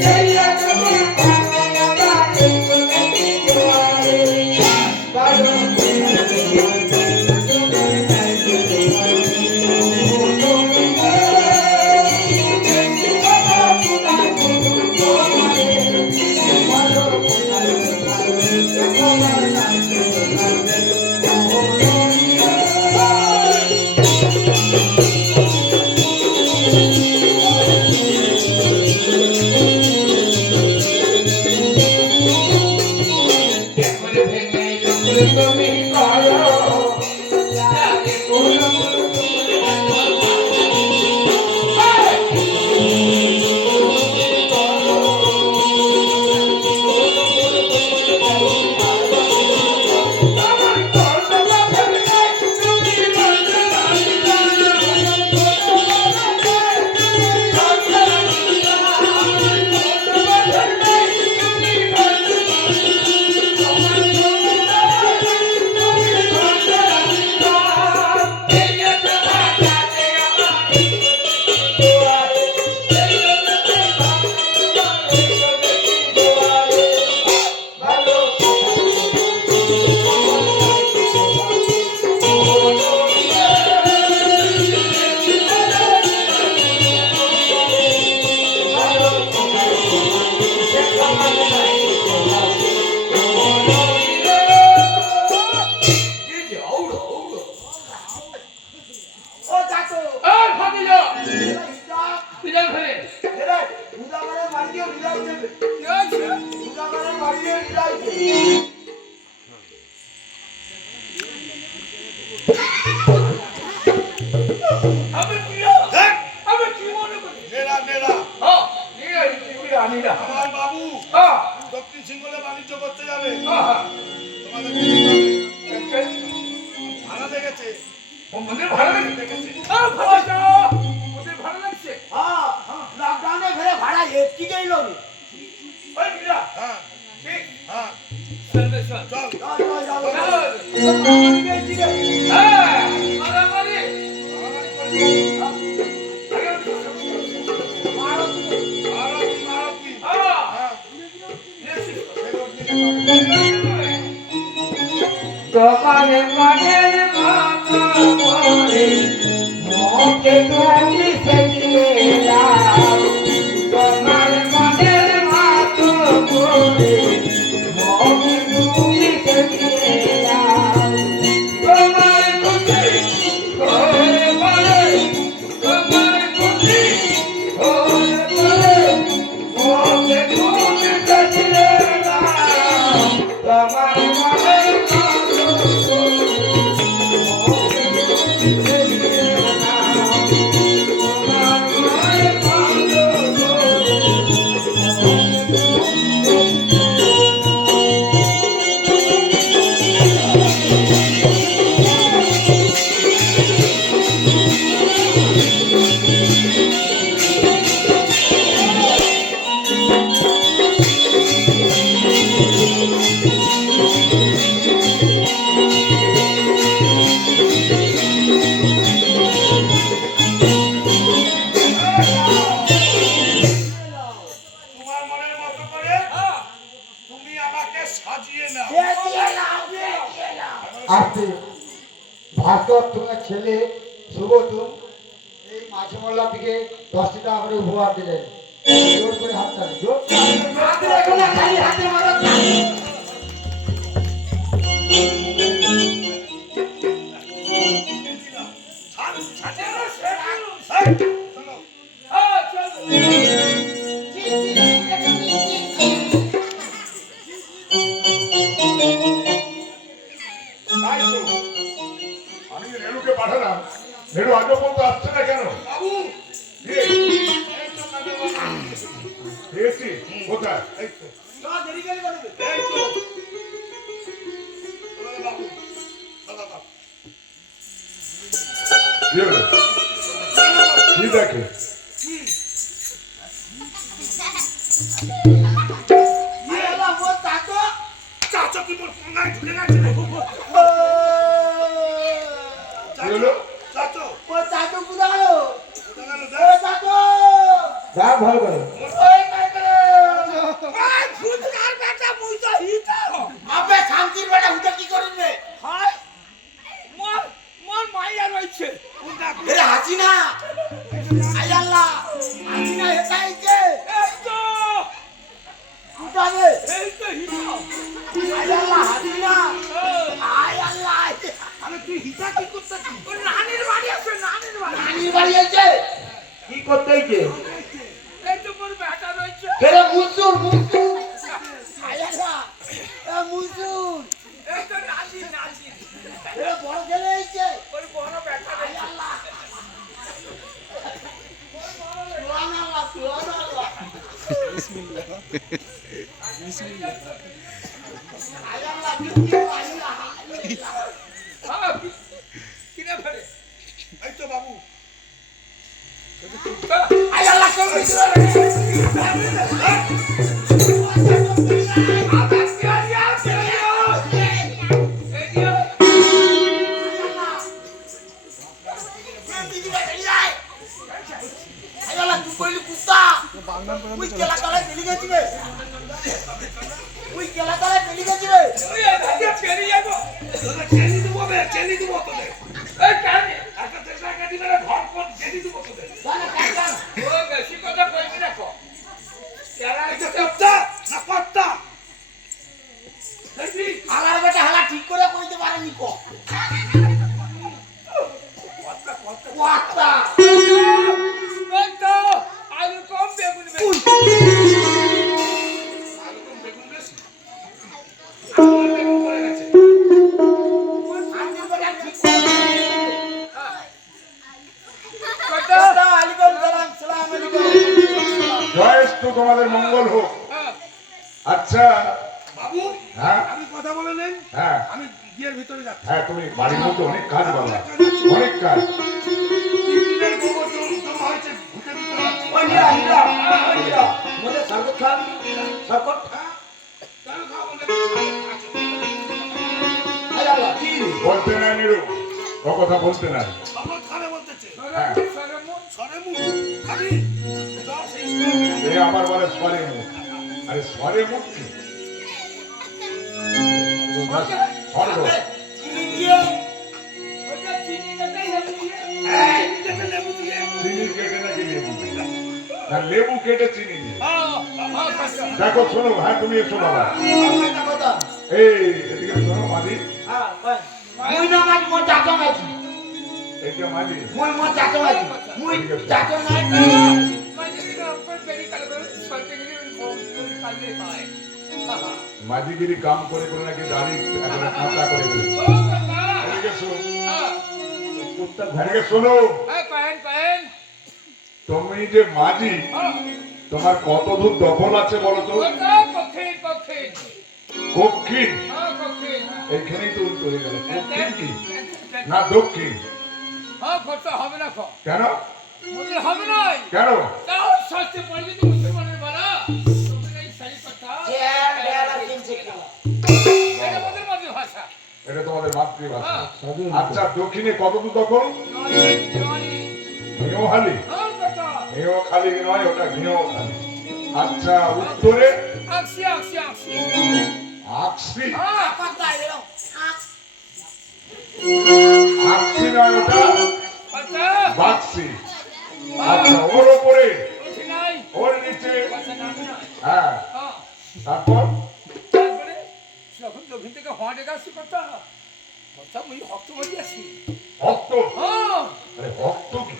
Hey, আমার বাবু দক্ষিণ সিংহলে বাণিজ্য করতে যাবে, তোমাদের ভাড়া লেগেছে। লকডাউনে ঘরে ভাড়া এসছি গেল তোমার মনের মতো করে মোকে তুমি সেদিয়ে দাও, তোমার মনের মতো করে মোকে তুমি সেদিয়ে দাও, তোমার খুশি করে বলে, তোমার খুশি করে বলে মোকে তুমি সেদিয়ে দাও, তোমার মনের আসতে ভাস্কর তোমার ছেলে শুভতুম এই মাঝে মোল্লা থেকে 10 টাকা করে উপহার দিলেন। জোর করে হাত তালি, জোর খালি হাতে মারো। আমি রেণুকে পাঠালাম, রেণু আজও পর্যন্ত আসছে না কেন? বাবু কোথায়? কি দেখে? চাচা কি বল কোনায় ঢুকে গেছে? ভালো করে শান্তির বেটা উঠে কি করবে? হাসি না আল্লাহ হাসি না এটাইছে আল্লাহ হাসি না আল্লাহ তুই হিসা কি করতেছিস? নানির বাড়ি আছে, নানির বাড়ি আছে কি করতে হইছে? মুসুর মুসুর মুসুর বড় ছেলে হয়েছে বাবু ঠিক করে কইতে পারেনি ক আচ্ছা বাবু হ্যাঁ আমি কথা বলে নেন, হ্যাঁ আমি গিয়ে ভিতরে যাচ্ছি। হ্যাঁ তুমি বাড়ির মধ্যে অনেক কাজ বাবা, অনেক কাজ। 3 দিনের গোবর জমা হয়েছে, ঘুটে দিতে হবে। ওই নীলা নীলা ওই নীলা মোদের সরকত খান সরকত হ্যাঁ? কেন খাবো না? আচ্ছা। আই আল্লাহ কি বলতে না নিরু, ও কথা বলতে না। আমার খানে বলতেছে হ্যাঁ সরে মুখ খাবি দাও সেই এ আবার বলে সরে মুখ, আরে সরে মুখ কি সর্ব চিনি দিয়ে চিনি কেটে নাকি লেবু কেটে? না লেবু কেটে চিনি দিয়ে। দেখো শোনো, হ্যাঁ তুমি এসো বাবা, একটা কথা এই এদিকে শোনো মাঝি, হ্যাঁ কই মুই না মাঝি মোর চাচা মাঝি এইটা মাঝি, মুই মোর চাচা মাঝি মুই চাচা নাই মাঝিগিরি কাম করে করে নাকি দাড়ি এখন কাঁচা করে ফেলেছে। এদিকে শোনো, এদিকে শোনো, তুমি যে মাঝি, তোমার কত দূর দখল আছে বলো তো? কক্ষিণ, এইখানেই তো উল্টো হয়ে গেল। কক্ষিণ কি না দক্ষিণ? কেন কেন? এটা তোমাদের মাতৃভাষা। আচ্ছা দক্ষিণে কত দূর দখল? ঘিওখালি, ঘিওখালি নয় ওটা ঘিওখালি। আচ্ছা উত্তরে আকসি, আকসি নয় ওটা বাক্সি। আচ্ছা ওর ওপরে ওর নিচে, হ্যাঁ তারপর যখন দক্ষিণ থেকে হওয়া ডেকে আসছি কথা মুই হক্ত মারি আছি ভক্ত, আরে ভক্ত কি?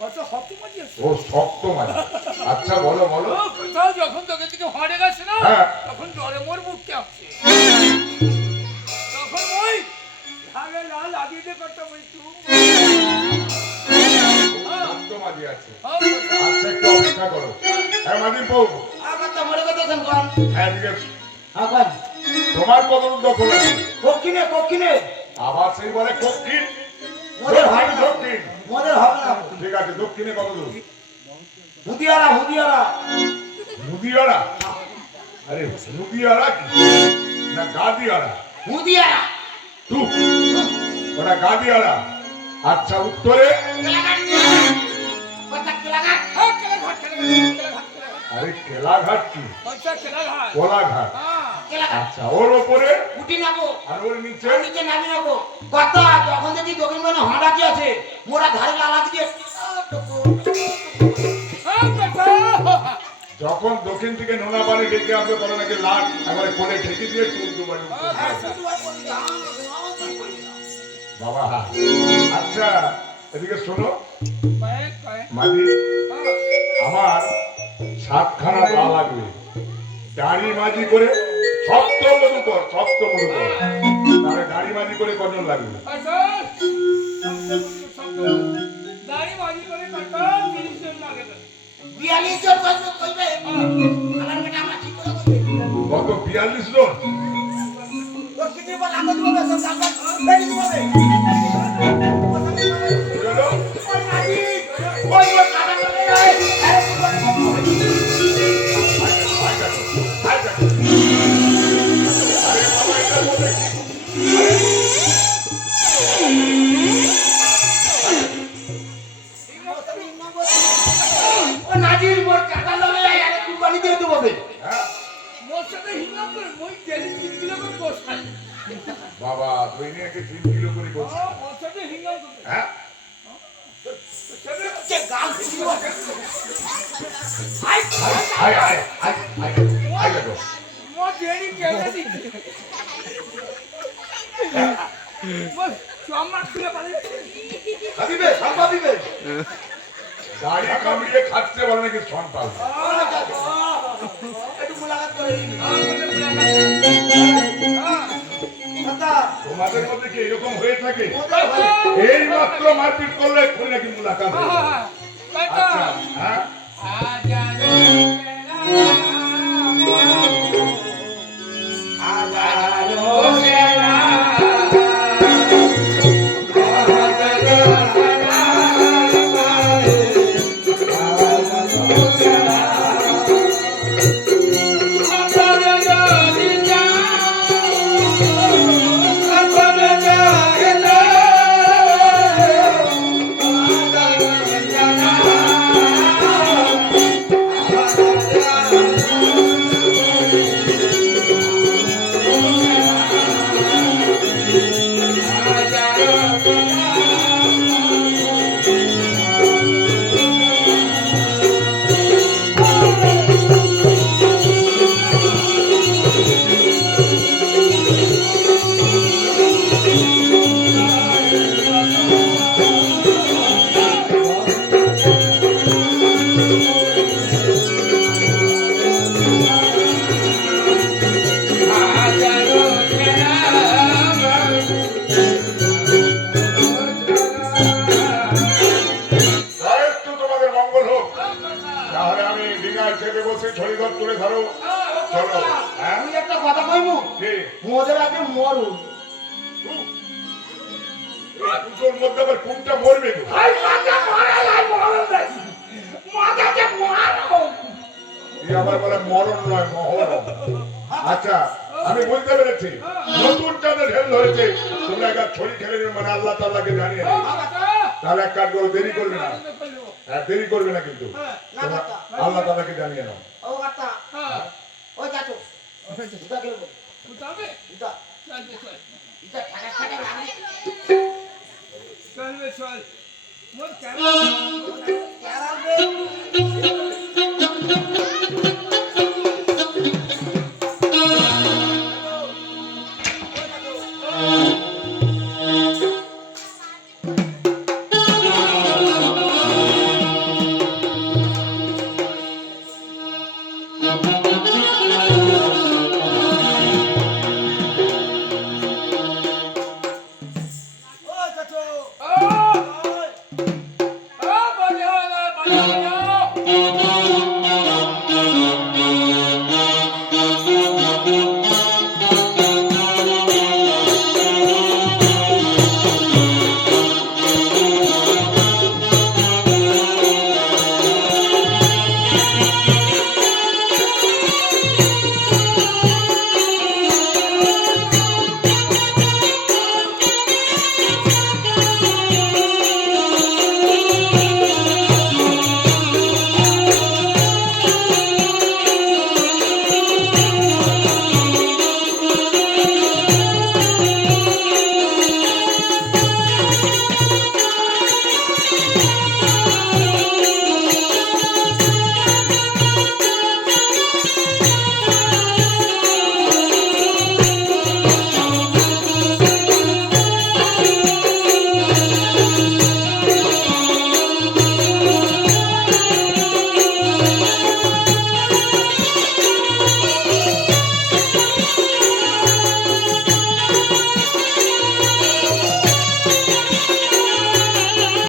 কত হক্ত মারি আছি ও শক্ত মানে। আচ্ছা বলো বলো। কোথাও যখন দক্ষিণ থেকে হওয়া ডেকে আসছে না হ্যাঁ। তখন জলে মোর মুখ কাঁপছে তখন ওই ধারে লাল লাগিয়ে দিয়ে করতাম একটু ভক্ত মাঝি আছে। আচ্ছা একটু অপেক্ষা করো। হ্যাঁ মাঝি বউ, আমার তো মরে কথা কোন হ্যাঁ এদিকে হ্যাঁ কোন তোমার কত দূর দখল আছে? কক্ষিনে কক্ষিনে আবার সেই বলে কক্ষিণ, মোদের হবে না দক্ষিণ। মোদের হবে না ঠিক আছে দক্ষিণে কত দূর? হুদিয়ারা হুদিয়ারা মুদিয়ারা, আরে মুদিয়ারা কি না গাদিয়ারা? হুদিয়ারা তু ওটা গাদিয়ারা। আচ্ছা উত্তরে আরে কেলাঘাট কি? কোলাঘাট। আচ্ছা ওর ওপরে উঠি নাবো আর ওর নিচে নিচে নামি নাবো কথা যখন দেখি দক্ষিণ মানে হাঁড়াটি আছে মোরা ধারে লালাটি দিয়ে যখন দক্ষিণ থেকে নোনা পানি ডেকে আসবে তখন নাকি লাট একবারে কোলে ঠেকে দিয়ে টুক ডুবানি বাবা। হ্যাঁ আচ্ছা এদিকে শোনো মাঝি, আমার 7খানা পা লাগবে দাড়ি মাঝি করে, শক্ত মধুকর শক্ত মধুকর, তাহলে দাড়ি মাঝি করে কজন লাগবে? বিয়াল্লিশ জন কইবে আমার বেটা আমরা ঠিক করে বলবে কত 42 জন? দক্ষিণে বল আমরা দিব সব কাজ রেডি দিব চলো ওই নাজি ওই ওই কাটা করে আরে ও নাজির মোর কাটা লগে আরে কুরবানি দিয়ে দেব বে বাবা দৈনিকে 3 কিলো করে করছে। হ্যাঁ যে গাল খুশি হবে আয় আয় আয় আয় দেখো ভাবিবে সব ভাবিবে দাড়ি কামড়িয়ে খাচ্ছে বলে নাকি সন পাবে। একটু মুলাকাত করে নিবি কথা তোমাদের মধ্যে কি এরকম হয়ে থাকে? এই মাত্র মারপিট করলে খুব নাকি মুলাকাত হয়ে যাবে। আচ্ছা হ্যাঁ শোনো, হ্যাঁ? তুই একটা কথা কইমু কে? মোদের আগে মরু এই দুটোর মধ্যে আবার কোনটা মরবে গো? ভাই মাথা মারা লাই মরণ নাই মাথাতে মারো এই আবার বলে মরণ নয় মহরম। আচ্ছা আমি বুঝতে পেরেছি নতুন চাঁদের ঢেল ধরেছে তোমরা একবার ছড়ি খেলে নেবে মানে আল্লাহ তাআলাকে জানিয়ে দেবে। তাহলে এক কাজ করো দেরি করবে না, হ্যাঁ দেরি করবে না কিন্তু তোমরা আল্লাহ তাআলাকে জানিয়ে নাও। ও কথা ওই যাচো এটা গেল তবে এটা চলবে চল এটা ঠাড়া ঠাড়া লাগে চলবে চল মোর কেরাল